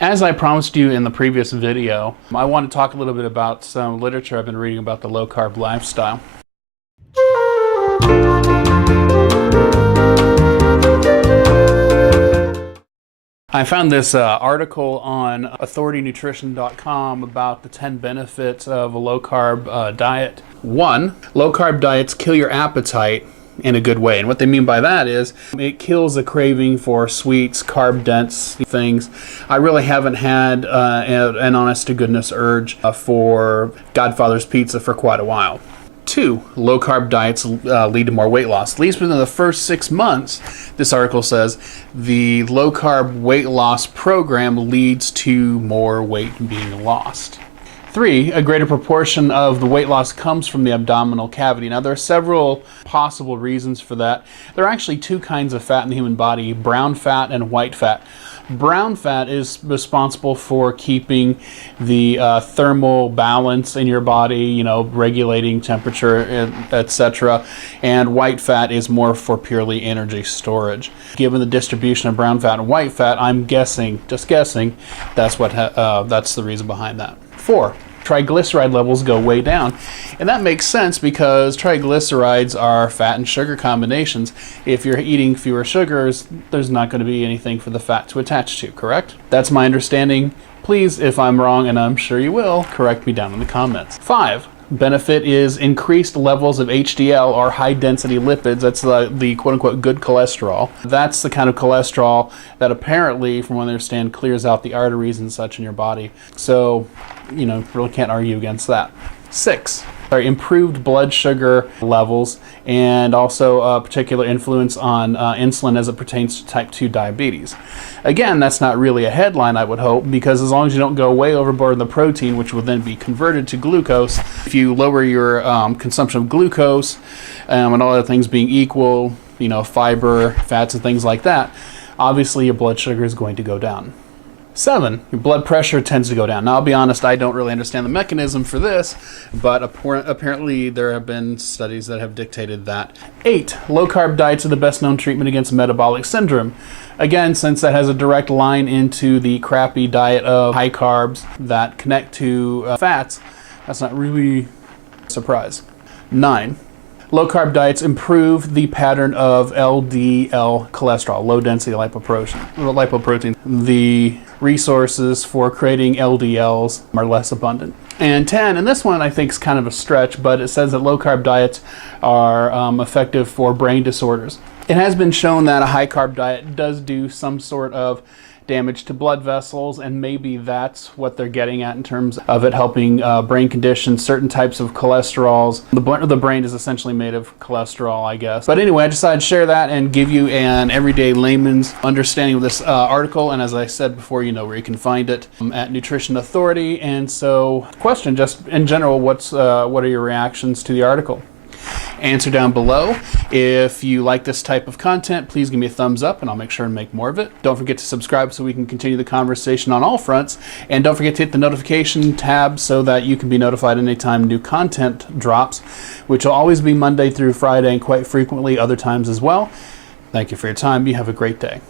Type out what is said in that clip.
As I promised you in the previous video, I want to talk a little bit about some literature I've been reading about the low-carb lifestyle. I found this article on authoritynutrition.com about the 10 benefits of a low-carb diet. 1, low-carb diets kill your appetite in a good way. And what they mean by that is it kills a craving for sweets, carb-dense things. I really haven't had an honest-to-goodness urge for Godfather's Pizza for quite a while. 2, low-carb diets lead to more weight loss. At least within the first 6 months, this article says, the low-carb weight loss program leads to more weight being lost. 3, a greater proportion of the weight loss comes from the abdominal cavity. Now, there are several possible reasons for that. There are actually 2 kinds of fat in the human body, brown fat and white fat. Brown fat is responsible for keeping the thermal balance in your body, regulating temperature, etc. And white fat is more for purely energy storage. Given the distribution of brown fat and white fat, I'm guessing, just guessing, that's the reason behind that. 4, triglyceride levels go way down. And that makes sense because triglycerides are fat and sugar combinations. If you're eating fewer sugars, there's not going to be anything for the fat to attach to, correct? That's my understanding. Please, if I'm wrong, and I'm sure you will, correct me down in the comments. 5, benefit is increased levels of HDL or high density lipids. That's the quote-unquote good cholesterol. That's the kind of cholesterol that apparently, from what I understand, clears out the arteries and such in your body. So, really can't argue against that. 6, improved blood sugar levels and also a particular influence on insulin as it pertains to type 2 diabetes. Again, that's not really a headline, I would hope, because as long as you don't go way overboard in the protein, which will then be converted to glucose, if you lower your consumption of glucose and all other things being equal, fiber, fats and things like that, obviously your blood sugar is going to go down. 7, your blood pressure tends to go down. Now, I'll be honest, I don't really understand the mechanism for this, but apparently there have been studies that have dictated that. 8, low-carb diets are the best-known treatment against metabolic syndrome. Again, since that has a direct line into the crappy diet of high carbs that connect to fats, that's not really a surprise. 9, low-carb diets improve the pattern of LDL cholesterol, low-density lipoprotein. The resources for creating LDLs are less abundant. And 10, and this one I think is kind of a stretch, but it says that low-carb diets are effective for brain disorders. It has been shown that a high-carb diet does do some sort of damage to blood vessels, and maybe that's what they're getting at in terms of it helping brain conditions, certain types of cholesterols. The brain is essentially made of cholesterol, I guess. But anyway, I decided to share that and give you an everyday layman's understanding of this article, and as I said before, you know where you can find it at Nutrition Authority. And so, question, just in general, what are your reactions to the article? Answer down below. If you like this type of content, please give me a thumbs up and I'll make sure and make more of it. Don't forget to subscribe so we can continue the conversation on all fronts. And don't forget to hit the notification tab so that you can be notified anytime new content drops, which will always be Monday through Friday and quite frequently other times as well. Thank you for your time. You have a great day.